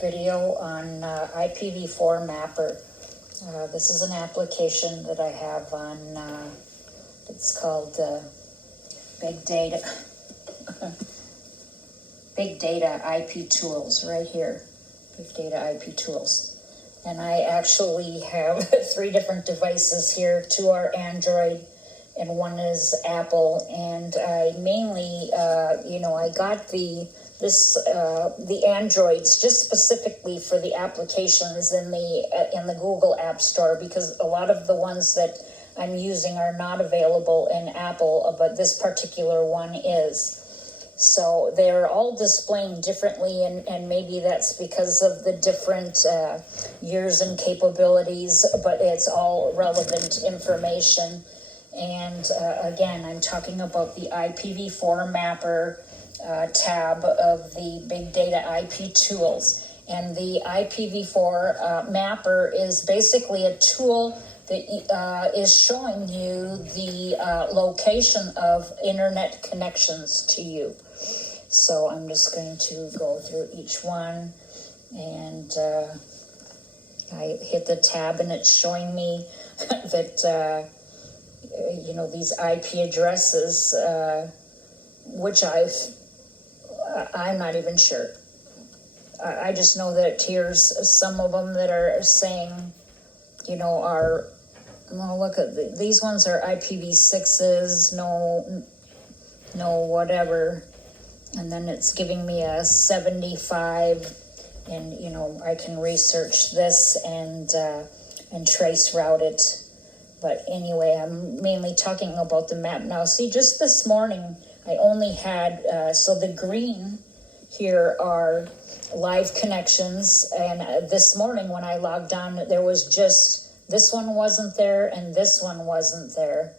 video on IPV4MAPPER. This is an application that I have on, it's called Big Data, Big Data IP Tools, right here, Big Data IP Tools. And I actually have 3 different devices here. 2 are Android and 1 is Apple. And I mainly, I got the Androids just specifically for the applications in the Google App Store, because a lot of the ones that I'm using are not available in Apple, but this particular one is. So they're all displaying differently, and maybe that's because of the different years and capabilities, but it's all relevant information. And again, I'm talking about the IPV4MAPPER tab of the Big Data IP Tools. And the IPV4 Mapper is basically a tool that is showing you the location of internet connections to you. So I'm just going to go through each one, and I hit the tab and it's showing me that, these IP addresses, which I'm not even sure. I just know that here's some of them that are saying, look at these ones are IPv6s, no whatever. And then it's giving me a 75, and, I can research this and trace route it. But anyway, I'm mainly talking about the map now. See, just this morning, I only had, so the green here are live connections. And this morning when I logged on, there was just, this one wasn't there and this one wasn't there.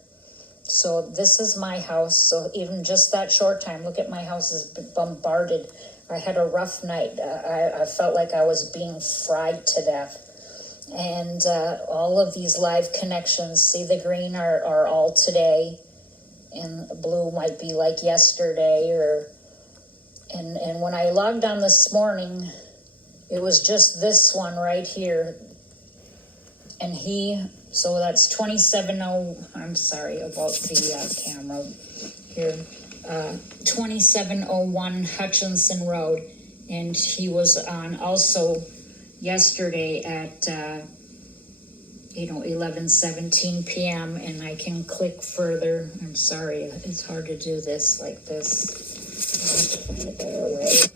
So this is my house. So even just that short time, look at my house is bombarded. I had a rough night. I felt like I was being fried to death. And all of these live connections, see the green are all today, and blue might be like yesterday, and when I logged on this morning, it was just this one right here. And so that's 270, I'm sorry about the camera here, 2701 Hutchinson Road. And he was on also yesterday at 11:17 p.m. and I can click further. I'm sorry, it's hard to do this like this. Find a better way.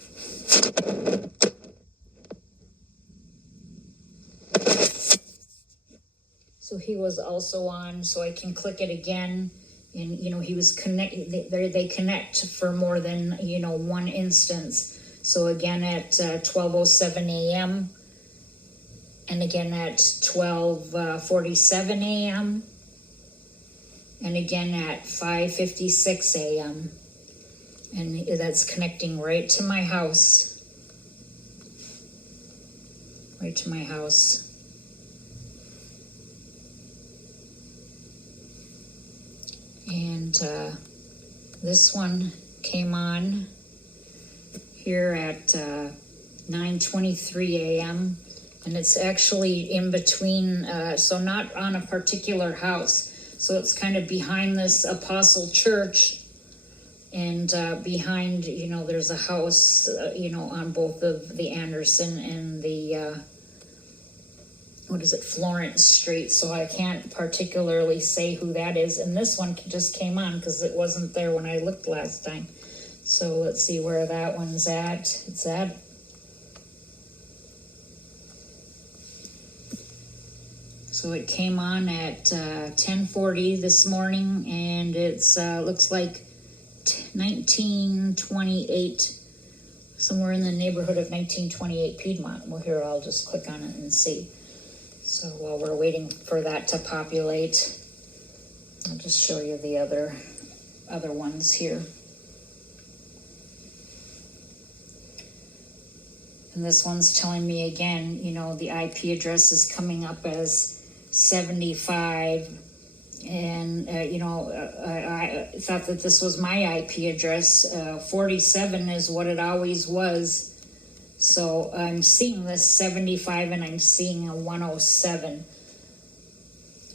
So he was also on, so I can click it again, and he was they connect for more than one instance. So again at 12:07 a.m. and again at 12:47 a.m. and again at 5:56 a.m. and that's connecting right to my house. Right to my house. And this one came on here at 9:23 a.m. and it's actually in between, so not on a particular house. So it's kind of behind this Apostle Church, and behind, there's a house, on both of the Anderson and the, Florence Street. So I can't particularly say who that is. And this one just came on because it wasn't there when I looked last time. So let's see where that one's at. It's at So it came on at 10:40 this morning, and it's looks like 1928, somewhere in the neighborhood of 1928 Piedmont. Well, here, I'll just click on it and see. So while we're waiting for that to populate, I'll just show you the other ones here. And this one's telling me again, the IP address is coming up as 75. And, I thought that this was my IP address. 47 is what it always was. So I'm seeing this 75 and I'm seeing a 107.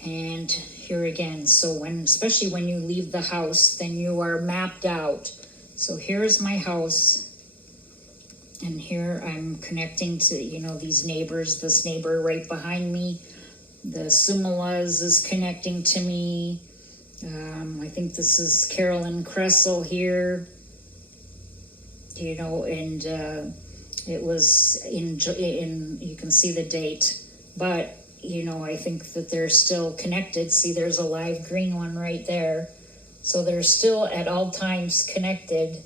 And here again, so especially when you leave the house, then you are mapped out. So here's my house. And here I'm connecting to, these neighbors, this neighbor right behind me. The Sumalas is connecting to me. I think this is Carolyn Kressel here. And it was in, you can see the date. But, I think that they're still connected. See, there's a live green one right there. So they're still at all times connected.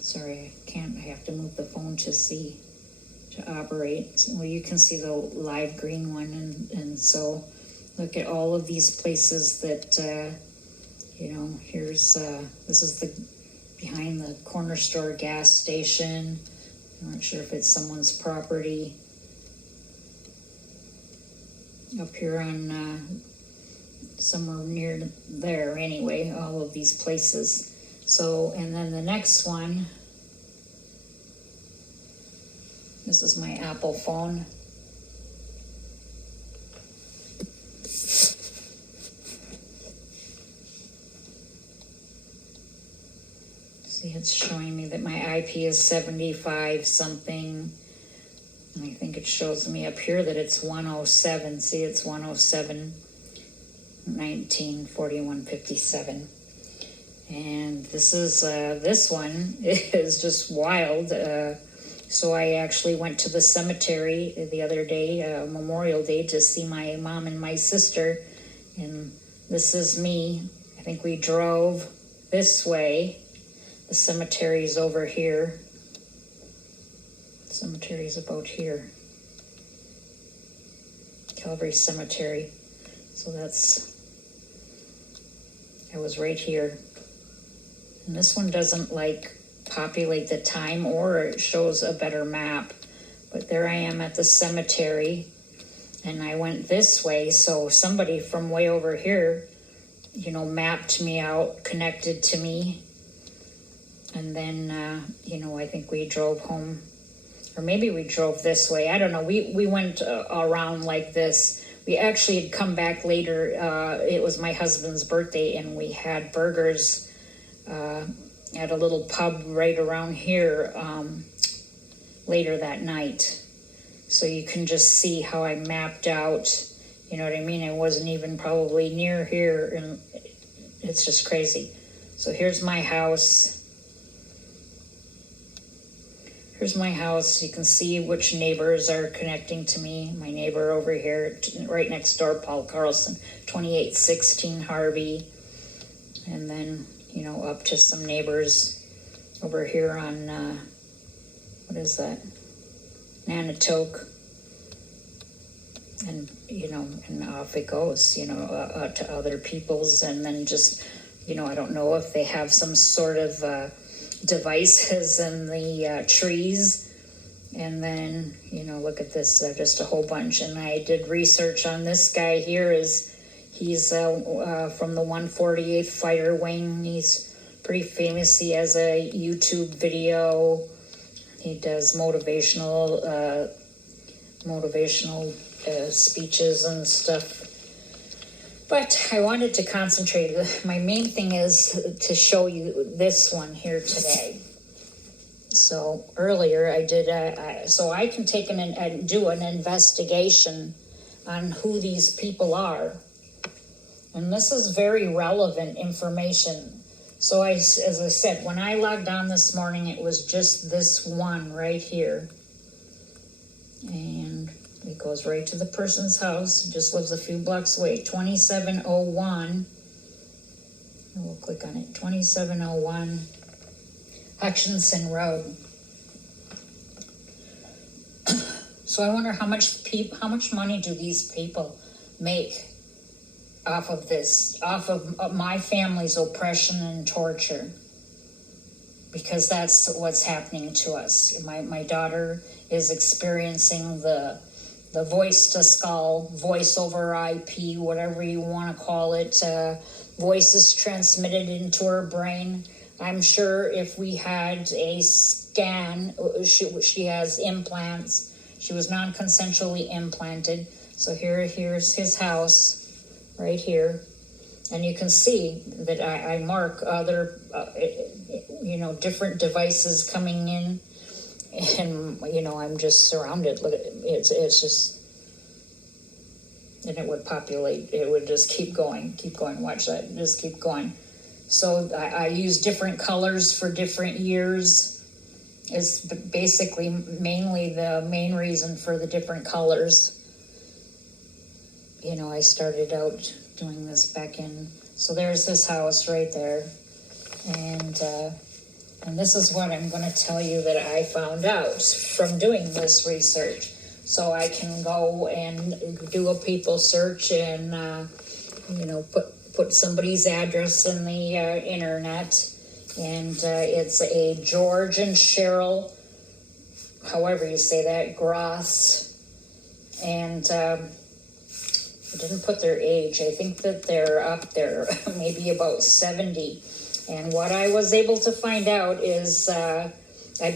Sorry, I have to move the phone to operate. Well, you can see the live green one, and so look at all of these places that, here's, this is behind the corner store gas station. I'm not sure if it's someone's property. Up here on, somewhere near there anyway, all of these places. So, and then the next one, this is my Apple phone. See, it's showing me that my IP is 75 something. And I think it shows me up here that it's 107. See, it's 107, 19, 41, 57. And this one is just wild. So I actually went to the cemetery the other day, Memorial Day, to see my mom and my sister. And this is me. I think we drove this way. The cemetery's over here. The cemetery's about here. Calvary Cemetery. So I was right here. And this one doesn't populate the time, or it shows a better map. But there I am at the cemetery, and I went this way. So somebody from way over here, mapped me out, connected to me. And then, I think we drove home, or maybe we drove this way. I don't know. We went around like this. We actually had come back later. It was my husband's birthday, and we had burgers at a little pub right around here later that night. So you can just see how I mapped out, you know what I mean? I wasn't even probably near here, and it's just crazy. So here's my house. Here's my house. You can see which neighbors are connecting to me. My neighbor over here, right next door, Paul Carlson, 2816 Harvey. And then, up to some neighbors over here on, what is that? Nanatoke. And, and off it goes, to other people's. And then just, I don't know if they have some sort of devices in the trees. And then, look at this, just a whole bunch. And I did research on this guy here. He's from the 148th Fighter Wing. He's pretty famous. He has a YouTube video. He does motivational speeches and stuff. But I wanted to concentrate. My main thing is to show you this one here today. So earlier I did, so I can take and do an investigation on who these people are. And this is very relevant information. So as I said, when I logged on this morning, it was just this one right here. And it goes right to the person's house. It just lives a few blocks away. 2701. And we'll click on it. 2701 Hutchinson Road. So I wonder how much money do these people make off of this, off of my family's oppression and torture, because that's what's happening to us. My daughter is experiencing the voice to skull, voice over IP, whatever you want to call it, voices transmitted into her brain. I'm sure if we had a scan, she has implants. She was non-consensually implanted. So here's his house right here. And you can see that I mark other, different devices coming in. And, I'm just surrounded. Look at it. It's just, and it would populate. It would just keep going. Watch that. Just keep going. So I use different colors for different years. Is basically mainly the main reason for the different colors. I started out doing this back in, so there's this house right there. And this is what I'm going to tell you that I found out from doing this research. So I can go and do a people search and, put somebody's address in the internet. And it's a George and Cheryl, however you say that, Gross. And I didn't put their age. I think that they're up there, maybe about 70. And what I was able to find out is, I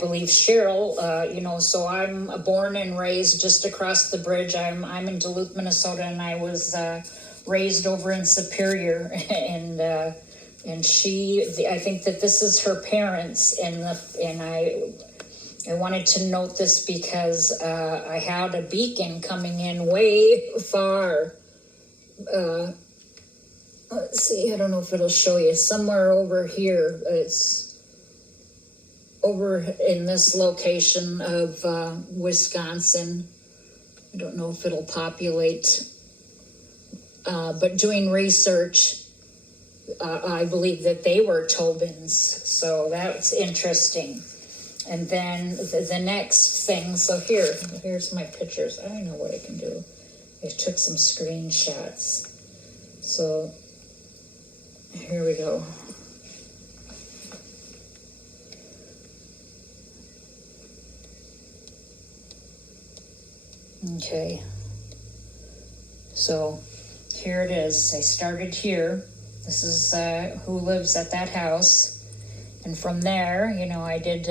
believe Cheryl, so I'm born and raised just across the bridge. I'm in Duluth, Minnesota, and I was raised over in Superior. And she, I think that this is her parents, and I wanted to note this because I had a beacon coming in way far. Let's see, I don't know if it'll show you, somewhere over here. It's over in this location of Wisconsin. I don't know if it'll populate, but doing research, I believe that they were Tobins, so that's interesting. And then the next thing, so here's my pictures. I know what I can do. I took some screenshots. So here we go. Okay. So here it is. I started here. This is who lives at that house. And from there, I did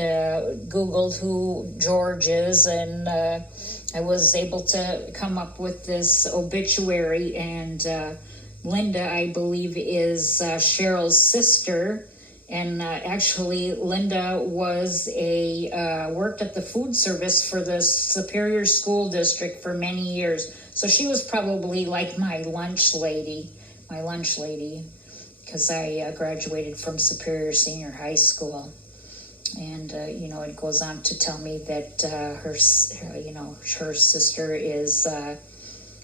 Googled who George is, and I was able to come up with this obituary. And Linda, I believe, is Cheryl's sister. And actually, Linda was worked at the food service for the Superior School District for many years. So she was probably like my lunch lady, because I graduated from Superior Senior High School. And, it goes on to tell me that her sister is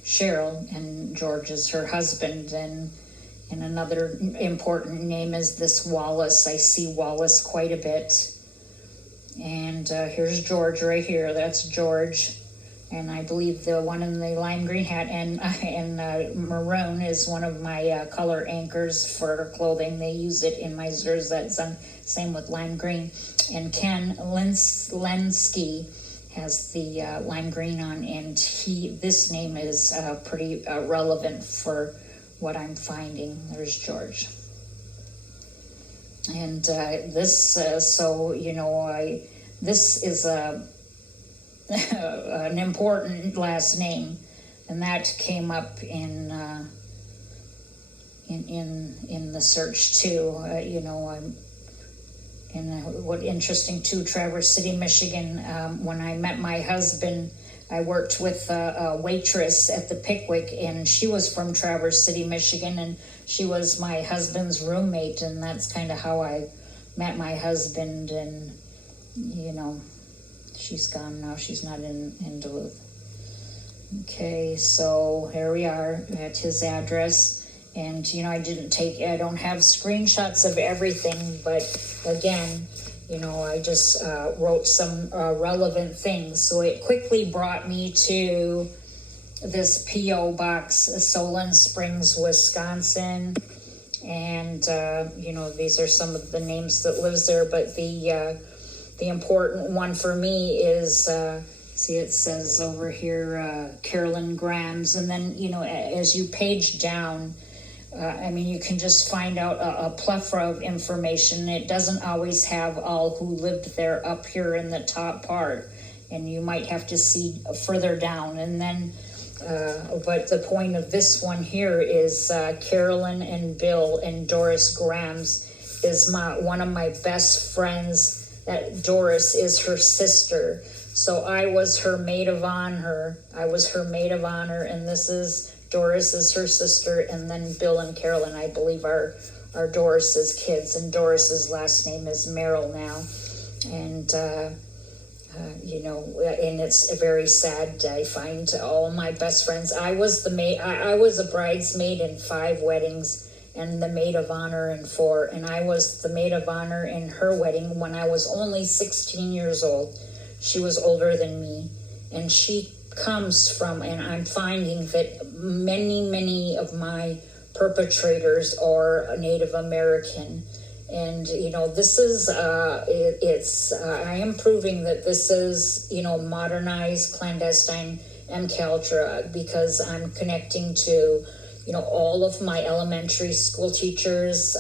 Cheryl, and George is her husband. And another important name is this Wallace. I see Wallace quite a bit. And here's George right here. That's George. And I believe the one in the lime green hat and maroon is one of my color anchors for clothing. They use it in my Zerzets, same with lime green. And Ken Lenski has the lime green on, and this name is pretty relevant for what I'm finding. There's George. And this is an important last name, and that came up in the search too. What interesting too, Traverse City, Michigan. When I met my husband, I worked with a waitress at the Pickwick, and she was from Traverse City, Michigan, and she was my husband's roommate, and that's kind of how I met my husband. And she's gone now. She's not in Duluth. Okay, so here we are at his address. And, I don't have screenshots of everything, but again, I just wrote some relevant things. So it quickly brought me to this P.O. box, Solon Springs, Wisconsin. And, these are some of the names that lives there, but the important one for me is, it says over here, Carolyn Grams. And then, as you page down, I mean, you can just find out a plethora of information. It doesn't always have all who lived there up here in the top part, and you might have to see further down. And then, but the point of this one here is Carolyn and Bill and Doris Grams is one of my best friends. That Doris is her sister. So I was her maid of honor. And this is Doris is her sister, and then Bill and Carolyn, I believe, are Doris's kids, and Doris's last name is Merrill now. And and it's very sad. I find all my best friends. I was the maid. I was a bridesmaid in 5 weddings, and the maid of honor in 4. And I was the maid of honor in her wedding when I was only 16 years old. She was older than me, and she comes from, and I'm finding that many of my perpetrators are Native American. And, this is, I am proving that this is, modernized clandestine MKUltra, because I'm connecting to, all of my elementary school teachers,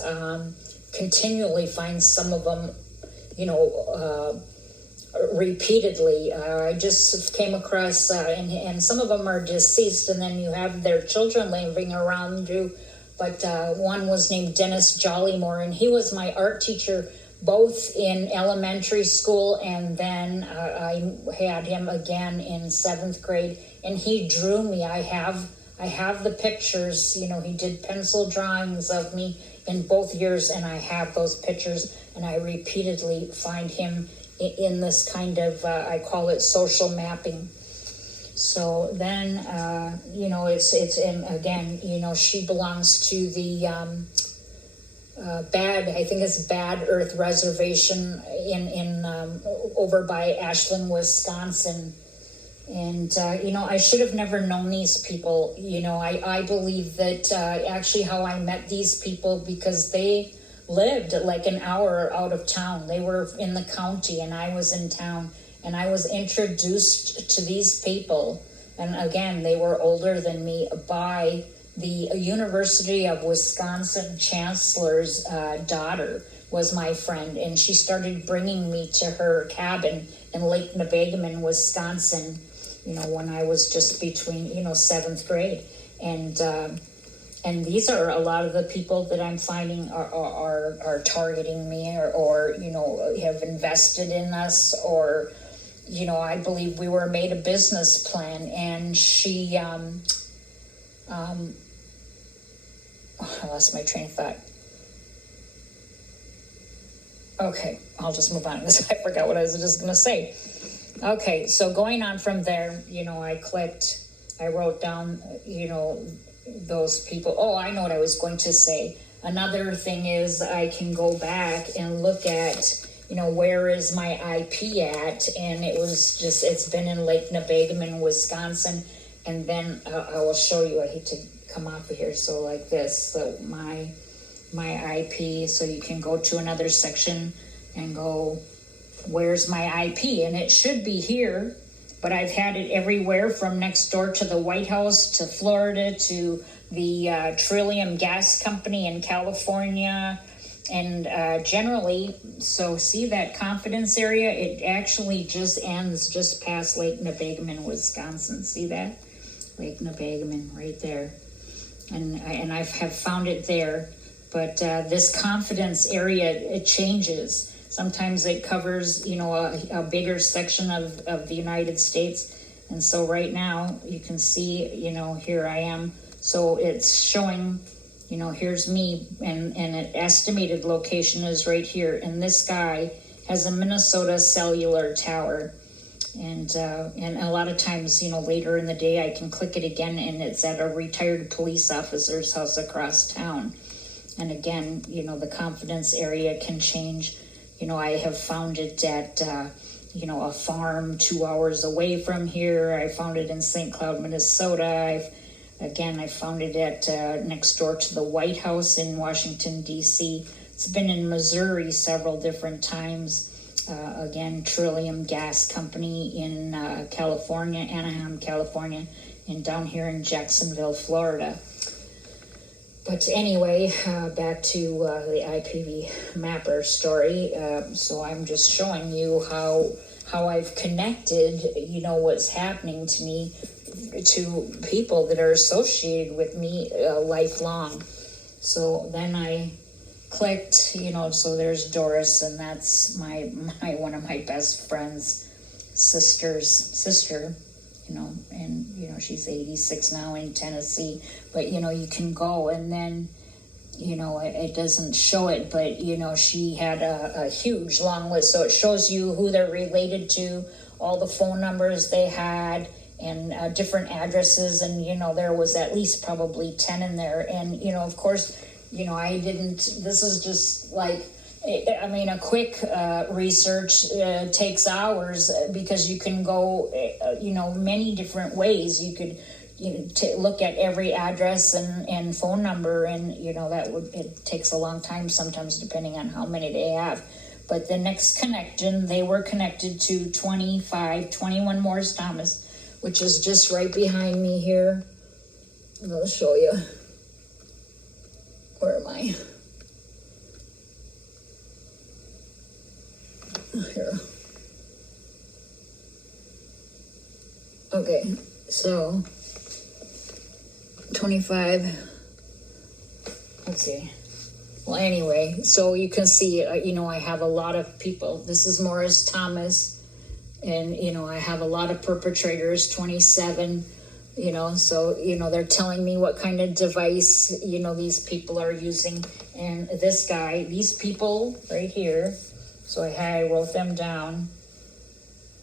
continually find some of them, repeatedly. I just came across, and some of them are deceased, and then you have their children living around you. But one was named Dennis Jollymore, and he was my art teacher both in elementary school, and then I had him again in 7th grade, and he drew me. I have the pictures. He did pencil drawings of me in both years, and I have those pictures, and I repeatedly find him in this kind of, I call it social mapping. So then, it's and again, she belongs to the I think it's Bad Earth Reservation in over by Ashland, Wisconsin. And, I should have never known these people. I believe that actually how I met these people, because they lived like an hour out of town. They were in the county and I was in town, and I was introduced to these people. And again, they were older than me by the University of Wisconsin Chancellor's daughter was my friend, and she started bringing me to her cabin in Lake Nebagamon, Wisconsin, when I was just between, 7th grade. And these are a lot of the people that I'm finding are targeting me or have invested in us, or, I believe we were made a business plan. And she, I lost my train of thought. Okay, I'll just move on because I forgot what I was just going to say. Okay, so going on from there, I wrote down, those people. Oh, I know what I was going to say. Another thing is I can go back and look at, where is my IP at? And it's been in Lake Nebagamon, Wisconsin. And then I will show you, I hate to come off of here. So like this, so my IP, so you can go to another section and go, where's my IP? And it should be here, but I've had it everywhere from next door to the White House, to Florida, to the Trillium Gas Company in California, and generally, so see that confidence area, it actually just ends just past Lake Nebagamon, Wisconsin. See that? Lake Nebagamon right there. And I have found it there. But this confidence area, it changes. Sometimes it covers, a bigger section of the United States. And so right now you can see, here I am. So it's showing, here's me, and an estimated location is right here. And this guy has a Minnesota cellular tower. And a lot of times, later in the day, I can click it again, and it's at a retired police officer's house across town. And again, the confidence area can change. I have found it at, a farm 2 hours away from here. I found it in St. Cloud, Minnesota. I found it at next door to the White House in Washington, D.C. It's been in Missouri several different times. Trillium Gas Company in California, Anaheim, California, and down here in Jacksonville, Florida. But anyway, back to the IPV mapper story. So I'm just showing you how I've connected, you know, what's happening to me to people that are associated with me lifelong. So then I clicked, you know, so there's Doris, and that's my one of my best friends' sister, you know, and, you know, she's 86 now in Tennessee, but, you know, you can go, and then, you know, it doesn't show it, but, you know, she had a huge long list, so it shows you who they're related to, all the phone numbers they had, and different addresses, and, you know, there was at least probably 10 in there, and, you know, of course, you know, this is just like, I mean, a quick research takes hours, because you can go, you know, many different ways. You could, you know, look at every address and phone number, and, you know, it takes a long time sometimes, depending on how many they have. But the next connection, they were connected to 21 Morris Thomas, which is just right behind me here. I'll show you. Where am I? Here. Okay, so 25. Let's see. Well, anyway, so you can see, you know, I have a lot of people. This is Morris Thomas, and, you know, I have a lot of perpetrators, 27, you know, so, you know, they're telling me what kind of device, you know, these people are using. And this guy, these people right here, so I wrote them down,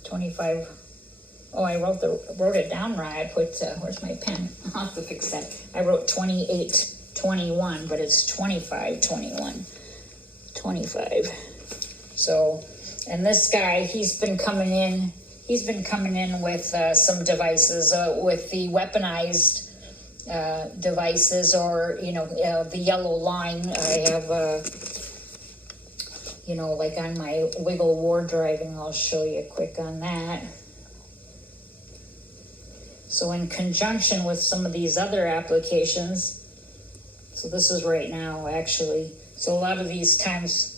25. Oh, I wrote it down right. I put, where's my pen? I'll have to fix that. I wrote 2821, but it's 2521. 25. So, and this guy, he's been coming in with some devices, with the weaponized devices, or, you know, the yellow line. I have, you know, like on my Wiggle War driving, I'll show you quick on that. So in conjunction with some of these other applications, so this is right now actually, so a lot of these times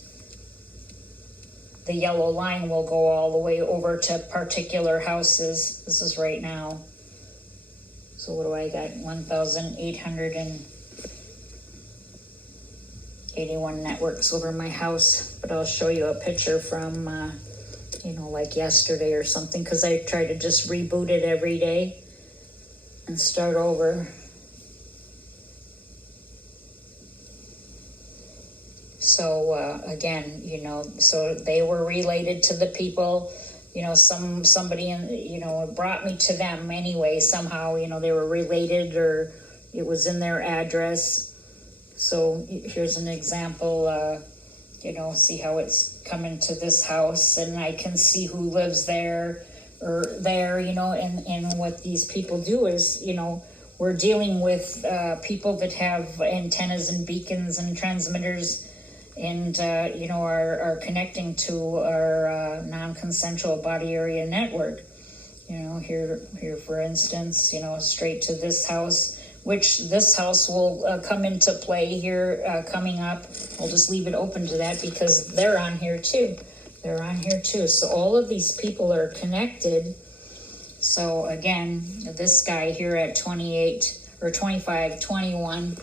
the yellow line will go all the way over to particular houses. This is right now. So what do I got? 1,881 networks over my house. But I'll show you a picture from, you know, like yesterday or something, because I try to just reboot it every day and start over. So again, you know, so they were related to the people, you know, somebody, you know, brought me to them anyway, somehow, you know, they were related, or it was in their address. So here's an example, you know, see how it's coming to this house, and I can see who lives there, or there, you know, and what these people do is, you know, we're dealing with people that have antennas and beacons and transmitters, and, you know, are connecting to our non-consensual body area network. You know, here, for instance, you know, straight to this house, which this house will come into play here coming up. I'll just leave it open to that because they're on here too. They're on here too. So all of these people are connected. So again, this guy here at 28 or 2521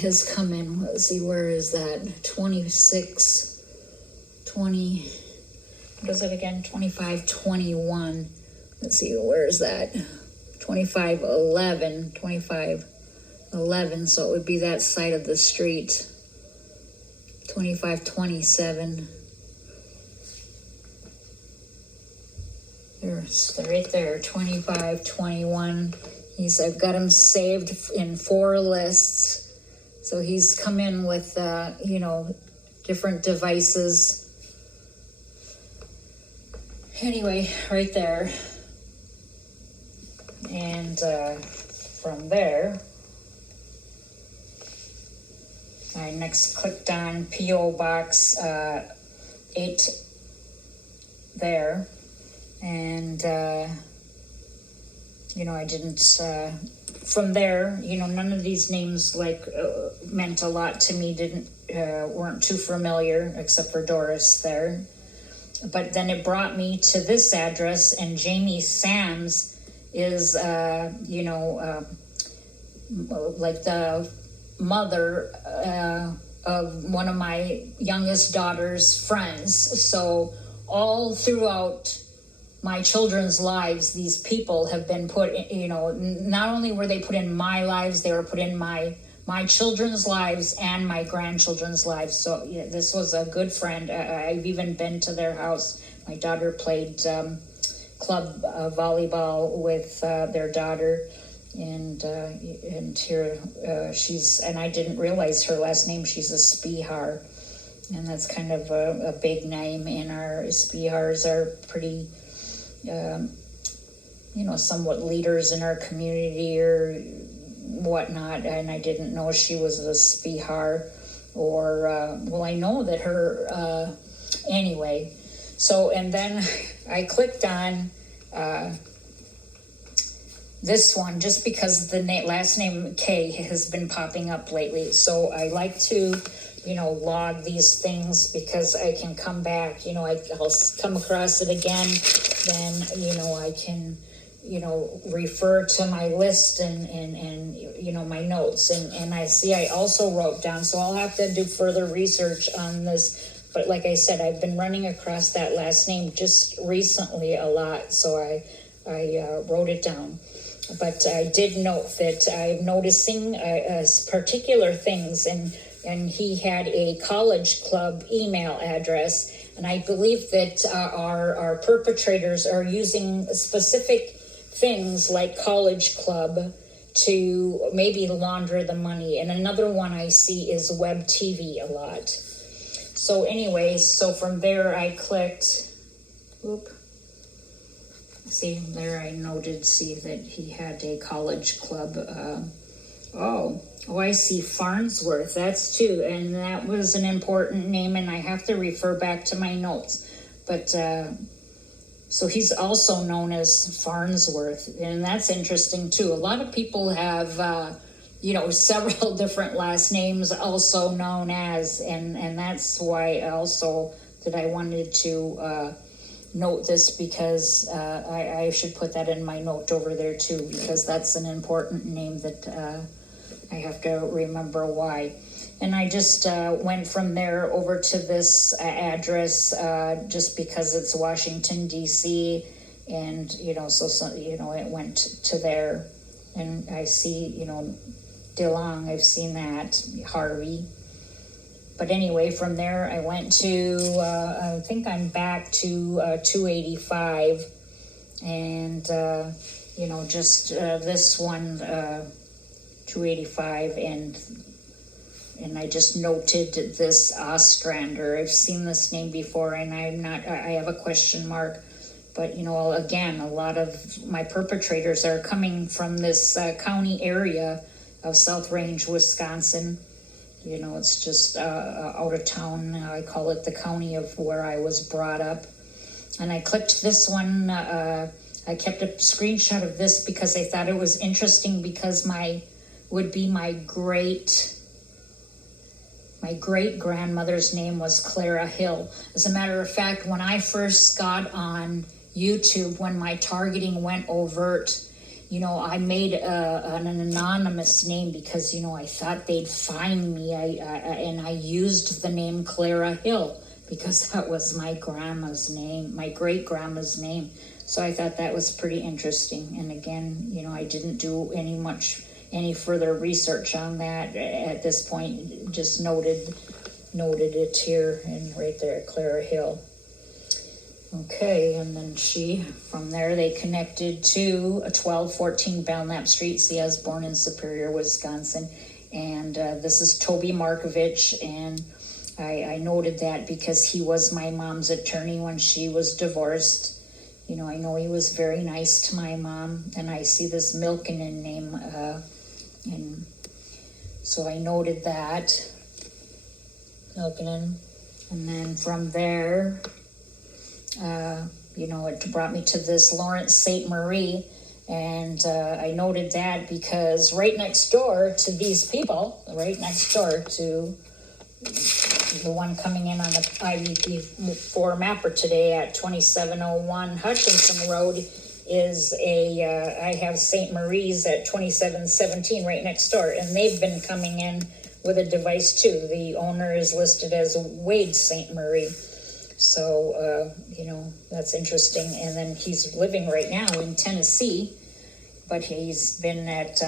has come in. Let's see, where is that? 26, 20, what is it again? 2521. Let's see, where is that? 2511, so it would be that side of the street. 2527. There's right there, 2521. I've got him saved in 4 lists. So he's come in with, you know, different devices. Anyway, right there. And from there, I next clicked on P.O. Box 8 there. And, you know, I didn't from there, none of these names meant a lot to me, weren't too familiar, except for Doris there. But then it brought me to this address, and Jamie Sams is, like the mother of one of my youngest daughter's friends. So all throughout my children's lives, these people have been put, not only were they put in my lives, they were put in my children's lives and my grandchildren's lives. So yeah, this was a good friend. I've even been to their house. My daughter played club volleyball with their daughter, and here she's, and I didn't realize her last name. She's a Spihar, and that's kind of a big name. And our Spihars are pretty, somewhat leaders in our community or whatnot, and I didn't know she was a Spihar, or I know that her anyway. So, and then I clicked on this one just because the last name K has been popping up lately. So I like to log these things because I can come back, I'll come across it again, then I can refer to my list and my notes, and I see I also wrote down, so I'll have to do further research on this. But like I said, I've been running across that last name just recently a lot, so I wrote it down. But I did note that I'm noticing particular things, and he had a college club email address, and I believe that our perpetrators are using specific things like college club to maybe launder the money. And another one I see is web TV a lot. So anyways, so from there I clicked, see there I see that he had a college club. I see Farnsworth, that's too, and that was an important name, and I have to refer back to my notes. But so he's also known as Farnsworth, and that's interesting too. A lot of people have several different last names also known as, and that's why also that I wanted to note this, because I should put that in my note over there too, because that's an important name that I have to remember why. And I just went from there over to this address just because it's Washington, D.C., and it went to there. And I see DeLong, I've seen that, Harvey. But anyway, from there I went to I think I'm back to 285, and just this one 285, and I just noted this Ostrander. I've seen this name before, and I have a question mark. But, again, a lot of my perpetrators are coming from this county area of South Range, Wisconsin. It's just out of town. I call it the county of where I was brought up. And I clicked this one. I kept a screenshot of this because I thought it was interesting, because my great grandmother's name was Clara Hill. As a matter of fact, when I first got on YouTube, when my targeting went overt, I made an anonymous name because, I thought they'd find me. And I used the name Clara Hill because that was my grandma's name, my great grandma's name. So I thought that was pretty interesting. And again, I didn't do any further research on that at this point. Just noted it here and right there, Clara Hill. Okay, and then from there they connected to 1214 Belknap Street, C. Osborne in Superior, Wisconsin. And this is Toby Markovich, and I noted that because he was my mom's attorney when she was divorced. I know he was very nice to my mom, and I see this Milkinen name, and so I noted that, Milkinen. And then from there, it brought me to this Lawrence St. Marie, And I noted that because right next door to these people, right next door to the one coming in on the IPV4MAPPER today at 2701 Hutchinson Road is I have St. Marie's at 2717 right next door, and they've been coming in with a device too. The owner is listed as Wade St. Marie. So, that's interesting. And then he's living right now in Tennessee, but he's been at,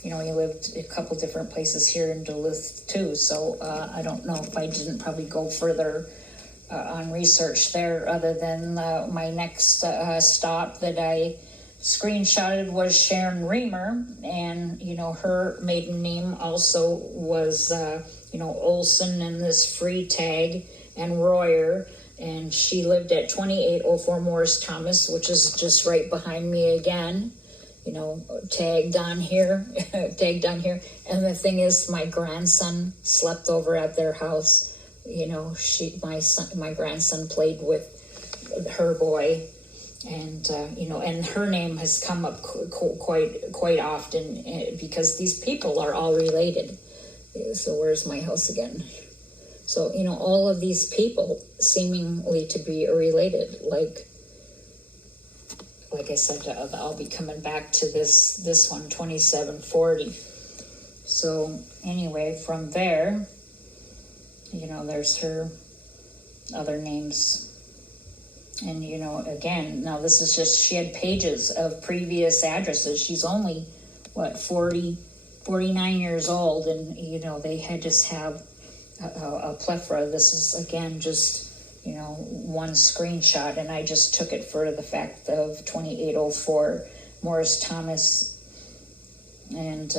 he lived a couple different places here in Duluth too. So I don't know if I didn't probably go further on research there, other than my next stop that I screenshotted was Sharon Reamer, and her maiden name also was Olson, and this free tag, and Royer, and she lived at 2804 Morris Thomas, which is just right behind me again, tagged on here. And the thing is, my grandson slept over at their house. My grandson played with her boy, and and her name has come up quite often because these people are all related. So where's my house again? So all of these people seemingly to be related. Like I said, I'll be coming back to this one, 2740. So anyway, from there, there's her other names. And, again, now this is just, she had pages of previous addresses. She's only, 49 years old. And, they had just have a plethora. This is, again, just, one screenshot. And I just took it for the fact of 2804 Morris Thomas. And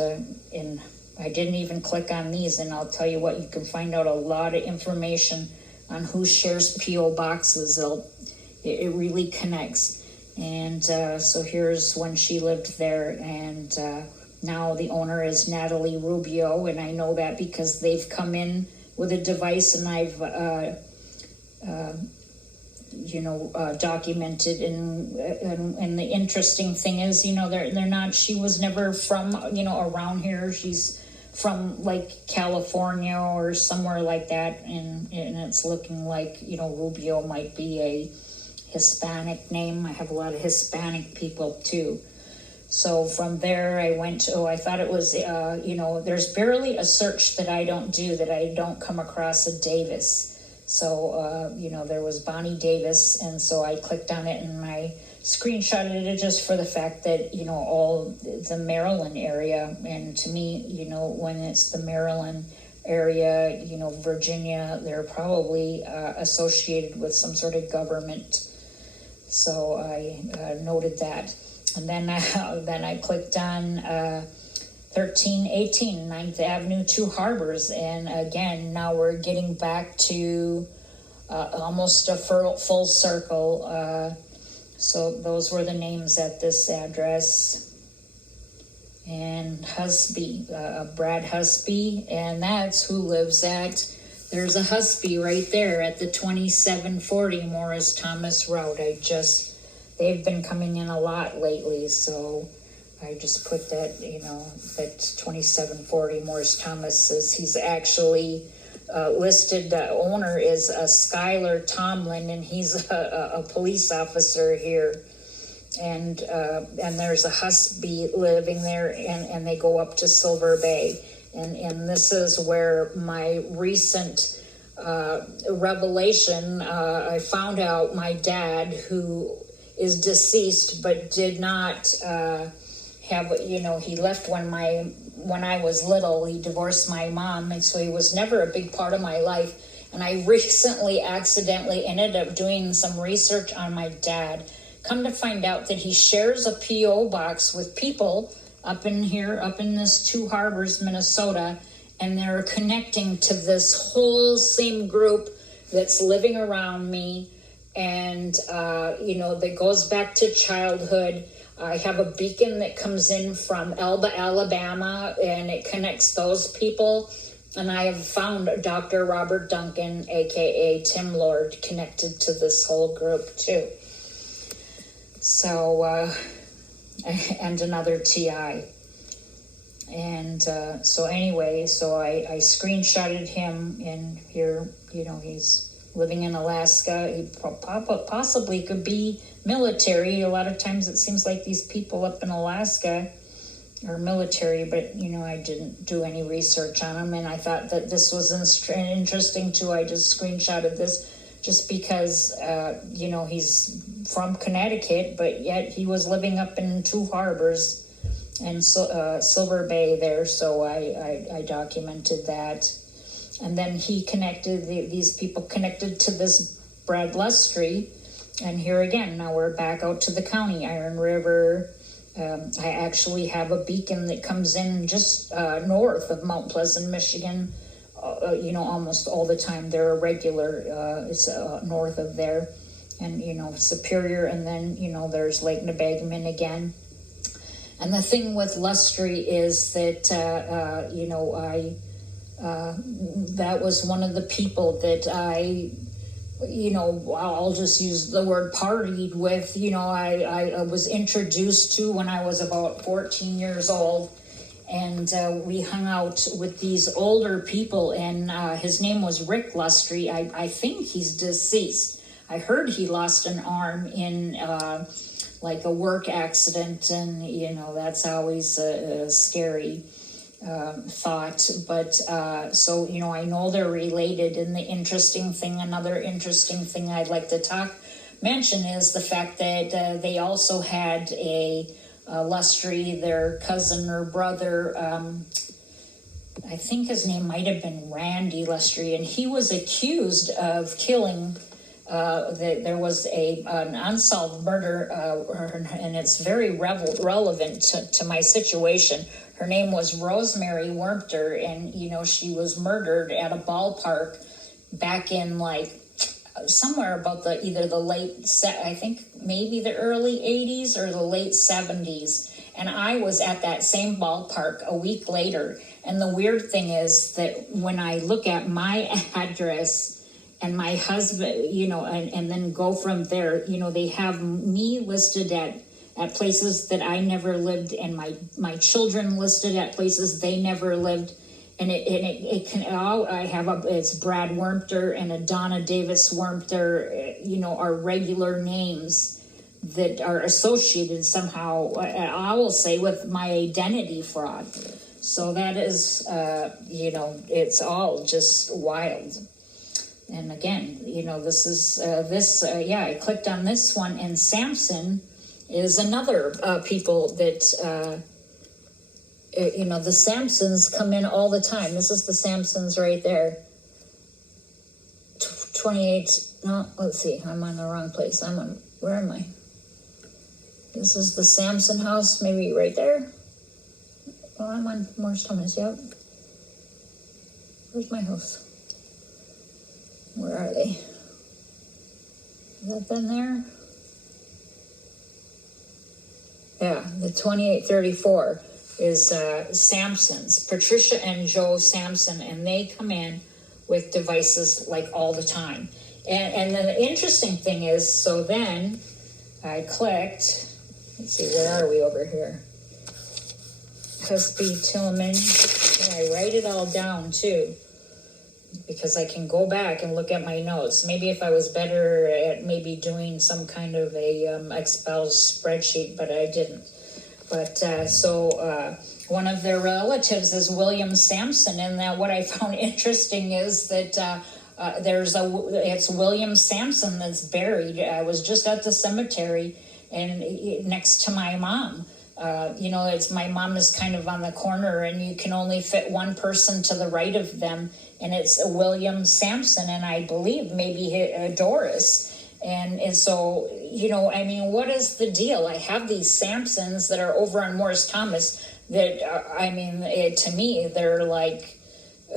I didn't even click on these. And I'll tell you what, you can find out a lot of information on who shares P.O. boxes. It really connects. And so here's when she lived there, and now the owner is Natalie Rubio, and I know that because they've come in with a device, and I've documented. And the interesting thing is, they're not. She was never from around here. She's from like California or somewhere like that, and it's looking like Rubio might be a Hispanic name. I have a lot of Hispanic people too. So from there I went to, I thought it was, there's barely a search that I don't do that I don't come across a Davis. So, there was Bonnie Davis, and so I clicked on it and I screenshotted it just for the fact that, all the Maryland area. And to me, when it's the Maryland area, Virginia, they're probably associated with some sort of government. So I noted that. And then I clicked on 1318 9th Avenue, Two Harbors. And again, now we're getting back to almost a full circle. So those were the names at this address. And Husby, Brad Husby, and that's who lives at, there's a Husby right there at the 2740 Morris Thomas Road. They've been coming in a lot lately, so I just put that, that 2740 Morris Thomas is, he's actually listed, the owner is Skylar Tomlin, and he's a police officer here. And there's a Husby living there, and they go up to Silver Bay. And this is where my recent revelation, I found out my dad, who is deceased but did not have, he left when I was little. He divorced my mom, and so he was never a big part of my life. And I recently accidentally ended up doing some research on my dad. Come to find out that he shares a P.O. box with people up in this Two Harbors, Minnesota, and they're connecting to this whole same group that's living around me. And, that goes back to childhood. I have a beacon that comes in from Elba, Alabama, and it connects those people. And I have found Dr. Robert Duncan, a.k.a. Tim Lord, connected to this whole group, too. So, and another TI. And so anyway, so I screenshotted him, and here, you know, he's living in Alaska. He possibly could be military. A lot of times it seems like these people up in Alaska are military, but, you know, I didn't do any research on them, and I thought that this was interesting too. I just screenshotted this just because, you know, he's from Connecticut, but yet he was living up in Two Harbors and Silver Bay there, so I documented that. And then he connected, these people connected to this Brad Lustry, and here again, now we're back out to the county, Iron River. I actually have a beacon that comes in just north of Mount Pleasant, Michigan, you know, almost all the time. They're a regular, it's north of there, and, you know, Superior, and then, you know, there's Lake Nebagamon again. And the thing with Lustry is that, you know, that was one of the people that I, you know, I'll just use the word partied with. You know, I was introduced to when I was about 14 years old, and we hung out with these older people, and his name was Rick Lustry. I think he's deceased. I heard he lost an arm in like a work accident, and, you know, that's always a scary thought. But so, you know, I know they're related, and the interesting thing, another interesting thing I'd like to mention is the fact that they also had a Lustry, their cousin or brother. I think his name might have been Randy Lustry, and he was accused of killing. There was an unsolved murder, and it's very relevant to my situation. Her name was Rosemary Wermter, and, you know, she was murdered at a ballpark back in, like, somewhere about either the late, I think maybe the early 80s or the late 70s. And I was at that same ballpark a week later. And the weird thing is that when I look at my address and my husband, you know, and then go from there, you know, they have me listed at places that I never lived, and my children listed at places they never lived. And it can, I have it's Brad Wermter and a Donna Davis Wermter, you know, are regular names that are associated somehow, I will say, with my identity fraud. So that is, you know, it's all just wild. And again, you know, this is, yeah, I clicked on this one, and Samson is another people that, you know, the Samsons come in all the time. This is the Samsons right there. 28, no, let's see, I'm on the wrong place. Where am I? This is the Samson house, maybe right there. Oh, I'm on Morris Thomas, yep. Where's my house? Where are they? Is that them there? Yeah, the 2834 is Samson's, Patricia and Joe Samson, and they come in with devices like all the time. And then the interesting thing is, so then I clicked, let's see, where are we over here? Husby Tillman, and I write it all down too, because I can go back and look at my notes. Maybe if I was better at maybe doing some kind of a Excel spreadsheet, but I didn't. But one of their relatives is William Sampson, and that what I found interesting is that it's William Sampson that's buried. I was just at the cemetery, and next to my mom. You know, my mom is kind of on the corner, and you can only fit one person to the right of them, and it's William Sampson, and I believe maybe Doris. And so, you know, I mean, what is the deal? I have these Sampsons that are over on Morris Thomas that, I mean, to me, they're like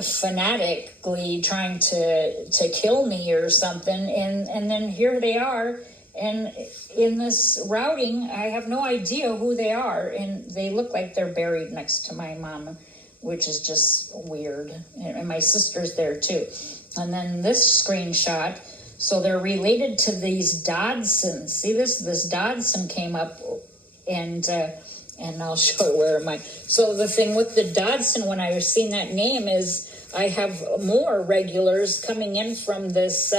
fanatically trying to kill me or something. And then here they are. And in this routing, I have no idea who they are. And they look like they're buried next to my mom, which is just weird. And my sister's there too. And then this screenshot, so they're related to these Dodsons. See, this Dodson came up and I'll show you where am I. So the thing with the Dodson, when I was seeing that name, is I have more regulars coming in from this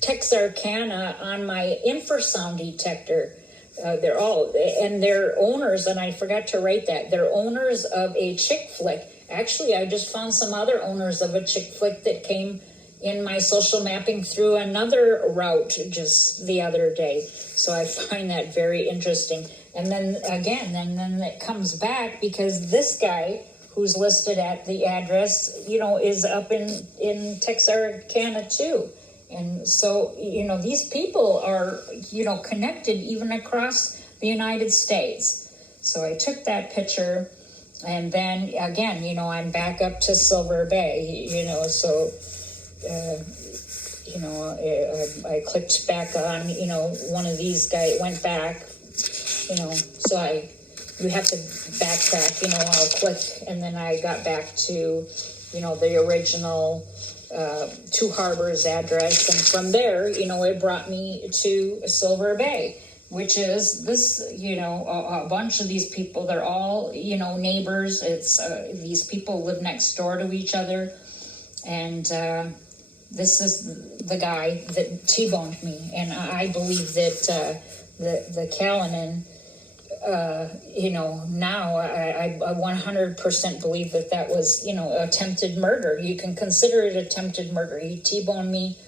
Texarkana on my infrasound detector. They're all, and they're owners, and I forgot to write that, they're owners of a chick flick. Actually, I just found some other owners of a chick flick that came in my social mapping through another route just the other day. So I find that very interesting. And then again, then it comes back because this guy who's listed at the address, is up in Texarkana too. And so, these people are, connected even across the United States. So I took that picture, and then again, I'm back up to Silver Bay, so, I clicked back on, one of these guys, went back, so you have to backtrack, I'll click, and then I got back to, the original Two Harbors address, and from there, it brought me to Silver Bay, which is this, a bunch of these people, they're all, neighbors. It's these people live next door to each other, and this is the guy that T-boned me, and I believe that the Callanan, now I 100% believe that was, attempted murder. You can consider it attempted murder. He T-boned me,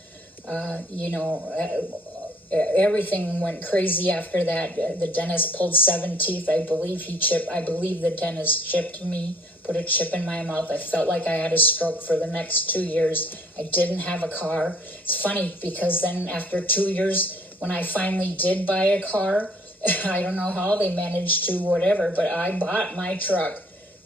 everything went crazy after that. The dentist pulled 7 teeth. I believe the dentist chipped me, put a chip in my mouth. I felt like I had a stroke for the next 2 years. I didn't have a car. It's funny because then after 2 years, when I finally did buy a car, I don't know how they managed to whatever, but I bought my truck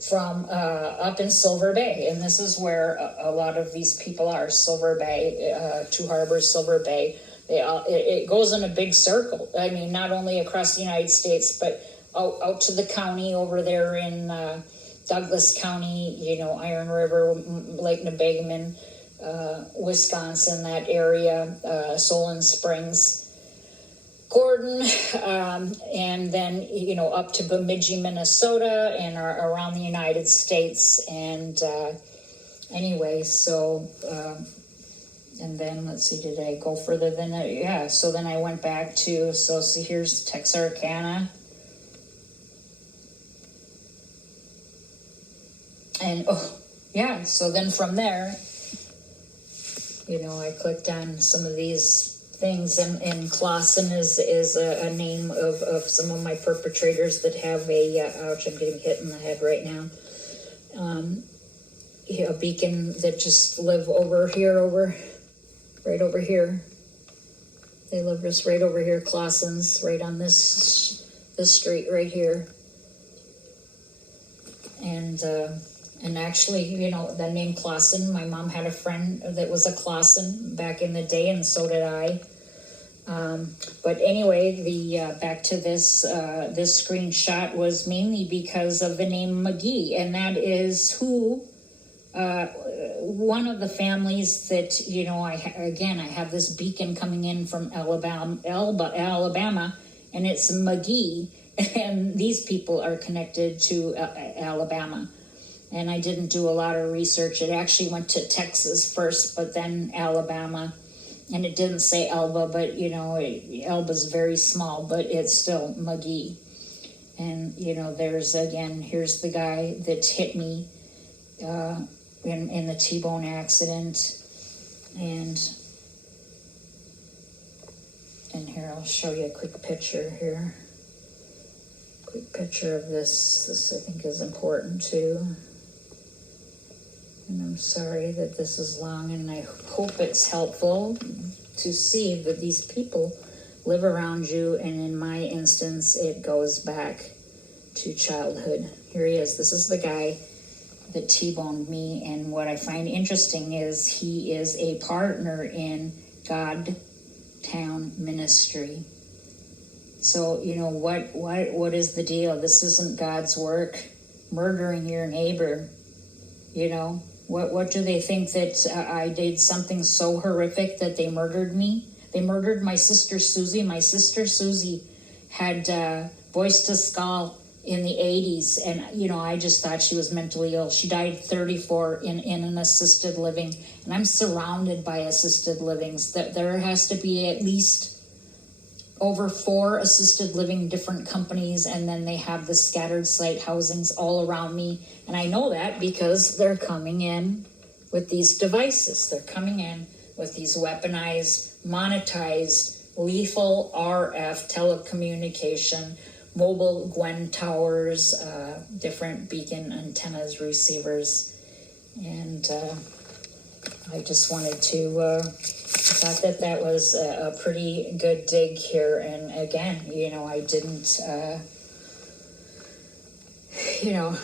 from up in Silver Bay, and this is where a lot of these people are. Silver Bay, Two Harbors, Silver Bay. It goes in a big circle. I mean, not only across the United States, but out to the county over there in Douglas County, Iron River, Lake Nebagamon, Wisconsin, that area, Solon Springs, Gordon, and then, up to Bemidji, Minnesota, and around the United States. And anyway, so, and then let's see, did I go further than that? Yeah, so then I went back to, so here's Texarkana. And, so then from there, I clicked on some of these things, and Clausen is a name of some of my perpetrators that have a, ouch, I'm getting hit in the head right now, a beacon that just live over here, right over here. They live just right over here, Clausen's, right on this street right here. And actually, the name Clausen, my mom had a friend that was a Clausen back in the day, and so did I. But anyway, the back to this screenshot was mainly because of the name McGee, and that is who one of the families that I have this beacon coming in from Alabama, and it's McGee, and these people are connected to Alabama. And I didn't do a lot of research. It actually went to Texas first, but then Alabama. And it didn't say Elba, but, Elba's very small, but it's still McGee. And, here's the guy that hit me in the T-bone accident. And here, I'll show you a quick picture here. Quick picture of this. This, I think, is important, too. And I'm sorry that this is long, and I hope it's helpful to see that these people live around you, and in my instance, it goes back to childhood. Here he is. This is the guy that T-boned me, and what I find interesting is he is a partner in Godtown Ministry. So, what is the deal? This isn't God's work. Murdering your neighbor, What do they think, that I did something so horrific that they murdered me? They murdered my sister Susie. My sister Susie had voice to skull in the 80s. And, you know, I just thought she was mentally ill. She died at 34 in an assisted living. And I'm surrounded by assisted livings. There has to be at least over 4 assisted living different companies, and then they have the scattered site housings all around me. And I know that because they're coming in with these devices. They're coming in with these weaponized, monetized, lethal RF telecommunication, mobile Gwen towers, different beacon antennas, receivers. And I just wanted to, thought that was a pretty good dig here. And again, you know, I didn't, you know,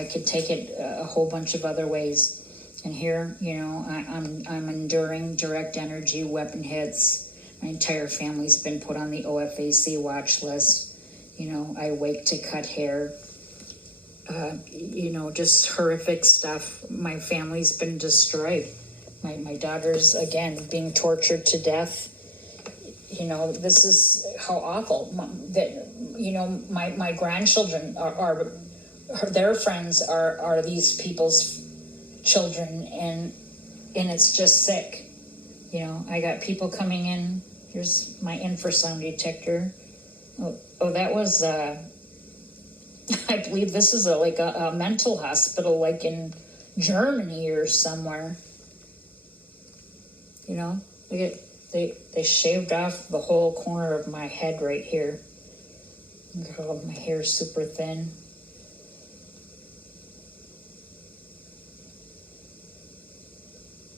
I could take it a whole bunch of other ways. And here, you know, I'm enduring direct energy weapon hits. My entire family's been put on the OFAC watch list. You know, I wake to cut hair. You know, just horrific stuff. My family's been destroyed. My daughter's, again, being tortured to death. You know, this is how awful that, you know, my grandchildren are their friends are these people's children, and it's just sick. You know, I got people coming in. Here's my infrasound detector. Oh, that was, I believe this is like a mental hospital, like in Germany or somewhere. You know, look at, they shaved off the whole corner of my head right here. Look at all my hair super thin.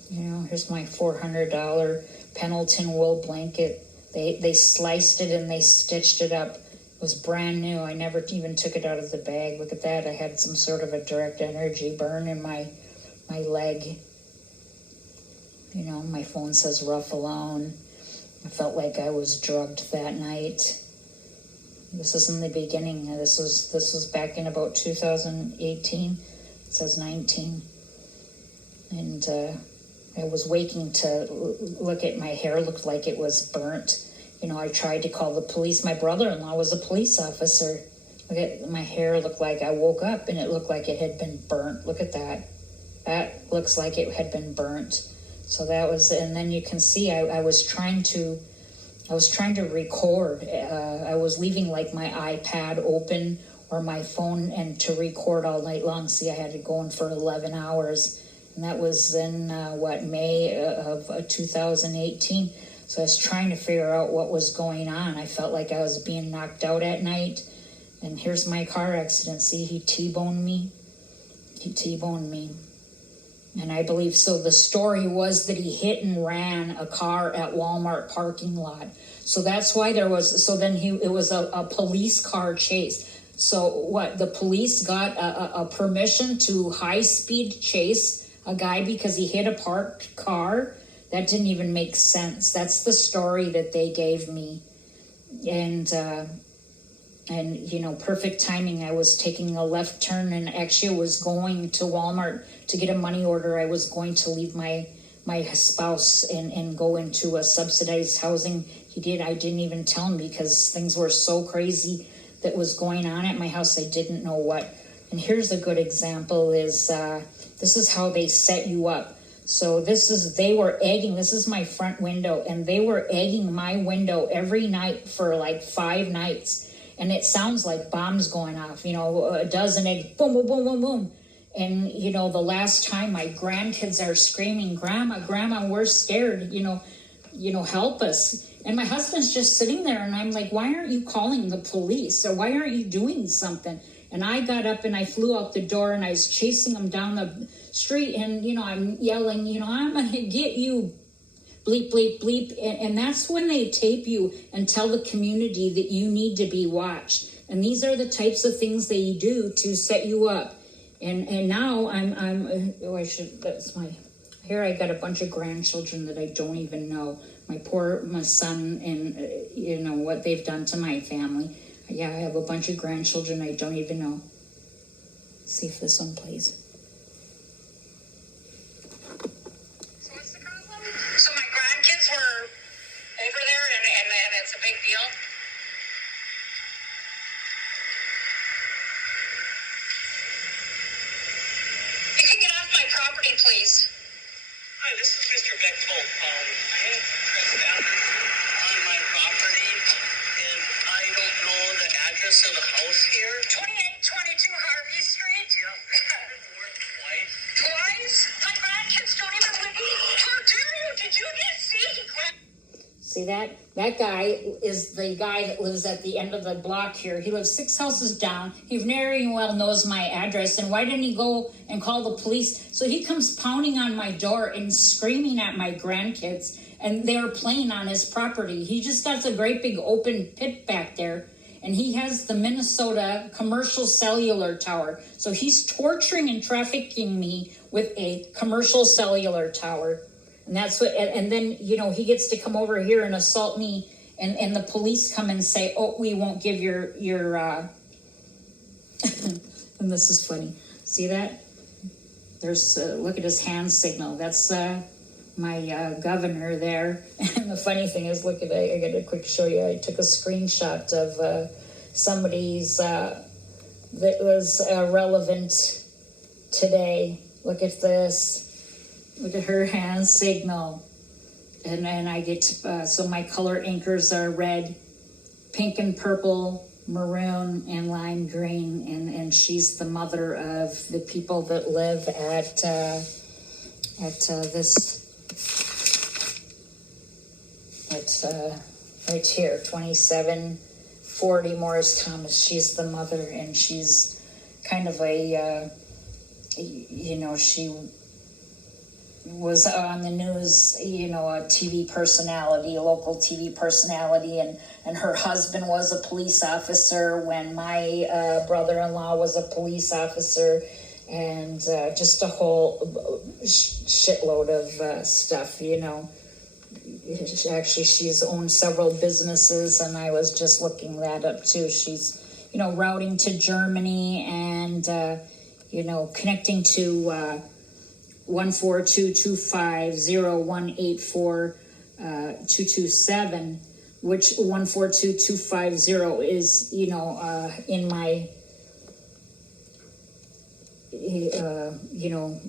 You know, here's my $400 Pendleton wool blanket. They sliced it and they stitched it up. It was brand new. I never even took it out of the bag. Look at that. I had some sort of a direct energy burn in my leg. You know, my phone says rough alone. I felt like I was drugged that night. This is in the beginning. This was back in about 2018. It says 19. And I was waking to look at my hair. Looked like it was burnt. You know, I tried to call the police. My brother-in-law was a police officer. Look at my hair. Looked like I woke up and it looked like it had been burnt. Look at that. That looks like it had been burnt. So that was, and then you can see I was trying to record. I was leaving like my iPad open or my phone and to record all night long. See, I had it going for 11 hours. And that was in, May of 2018. So I was trying to figure out what was going on. I felt like I was being knocked out at night. And here's my car accident. See, he T-boned me. And I believe, so the story was that he hit and ran a car at Walmart parking lot. So that's why it was a police car chase. So what, the police got a permission to high-speed chase a guy because he hit a parked car? That didn't even make sense. That's the story that they gave me. And you know, perfect timing. I was taking a left turn and actually was going to Walmart to get a money order. I was going to leave my spouse and go into a subsidized housing. I didn't even tell him because things were so crazy that was going on at my house. I didn't know what. And here's a good example is, this is how they set you up. So they were egging, this is my front window, and they were egging my window every night for like 5 nights. And it sounds like bombs going off, you know, a dozen eggs, boom, boom, boom, boom, boom. And, you know, the last time my grandkids are screaming, Grandma, we're scared, you know, help us. And my husband's just sitting there and I'm like, why aren't you calling the police? Or why aren't you doing something? And I got up and I flew out the door and I was chasing them down the street. And, you know, I'm yelling, you know, I'm going to get you, bleep, bleep, bleep. And that's when they tape you and tell the community that you need to be watched. And these are the types of things they do to set you up. And now here I got a bunch of grandchildren that I don't even know. My son and, you know, what they've done to my family. Yeah, I have a bunch of grandchildren I don't even know. Let's see if this one plays. So what's the problem? So my grandkids were over there and it's a big deal? I have trespassers on my property, and I don't know the address of the house here. 2822 Harvey Street. Yep. Twice. Twice? My grandkids don't even live. How dare you? Did you just see? See that? That guy is the guy that lives at the end of the block here. He lives 6 houses down. He very well knows my address. And why didn't he go and call the police? So he comes pounding on my door and screaming at my grandkids. And they're playing on his property. He just got a great big open pit back there. And he has the Minnesota commercial cellular tower. So he's torturing and trafficking me with a commercial cellular tower. And that's what, and then, you know, he gets to come over here and assault me, and the police come and say, oh, we won't give your and this is funny. See that? There's, look at his hand signal. That's my governor there. And the funny thing is, look at it, I got to quick show you. I took a screenshot of somebody's that was relevant today. Look at this. Look at her hand signal. And I get, so my color anchors are red, pink and purple, maroon, and lime green. And she's the mother of the people that live at right here, 2740 Morris Thomas. She's the mother, and she's kind of a, you know, she was on the news, you know, a TV personality, a local TV personality, and her husband was a police officer when my brother-in-law was a police officer, and just a whole shitload of stuff, you know. Actually, she's owned several businesses, and I was just looking that up too. She's, you know, routing to Germany and, you know, connecting to 142250184 which 142250 is, you know, in my, you know,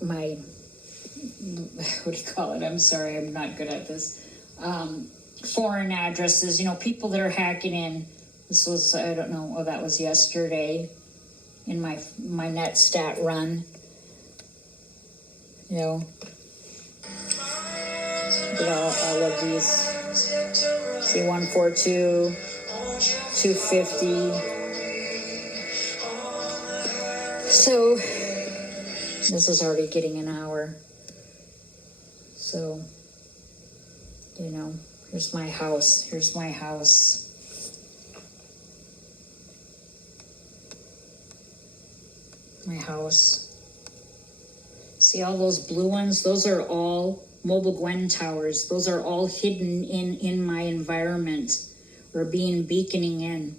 my, what do you call it? I'm sorry, I'm not good at this. Foreign addresses, you know, people that are hacking in. This was, I don't know, oh, that was yesterday in my net stat run. You know, look at all of these. See, 142, 250. So, this is already getting an hour. So, you know, here's my house. Here's my house. My house. See all those blue ones? Those are all mobile Gwen towers. Those are all hidden in my environment or being beaconing in.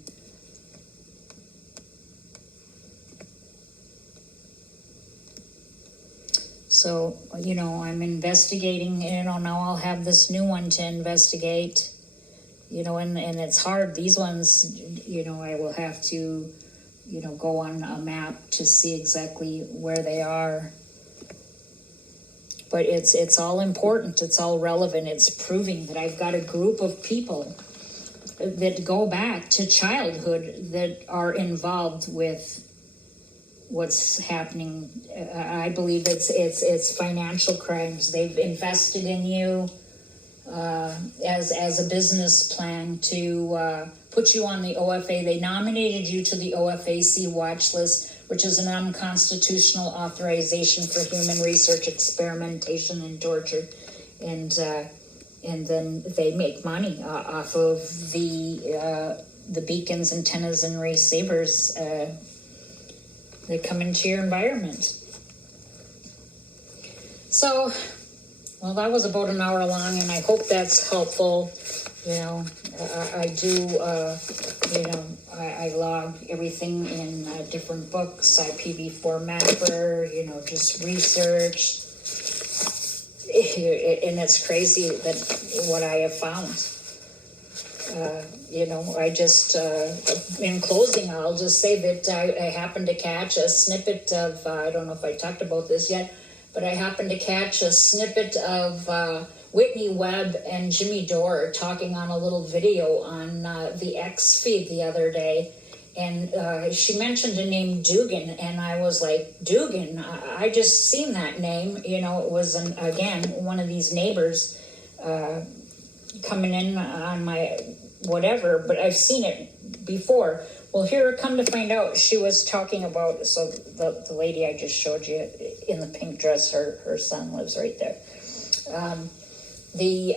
So, you know, I'm investigating, you know, now I'll have this new one to investigate, you know, and it's hard. These ones, you know, I will have to, you know, go on a map to see exactly where they are. But it's all important. It's all relevant. It's proving that I've got a group of people that go back to childhood that are involved with what's happening. I believe it's financial crimes. They've invested in you as a business plan to put you on the OFA. They nominated you to the OFAC watch list, which is an unconstitutional authorization for human research, experimentation, and torture. And then they make money off of the beacons, antennas, and receivers that come into your environment. So, well, that was about an hour long, and I hope that's helpful. You know, I do, you know, I log everything in different books, IPV4MAPPER, you know, just research. And it's crazy that what I have found. You know, I just, in closing, I'll just say that I happened to catch a snippet of, I don't know if I talked about this yet, but I happened to catch a snippet of Whitney Webb and Jimmy Dore talking on a little video on the X feed the other day. And she mentioned a name Dugan, and I was like, Dugan, I just seen that name. You know, it was, again, one of these neighbors coming in on my whatever, but I've seen it before. Well, here, come to find out, she was talking about, so the lady I just showed you in the pink dress, her son lives right there. The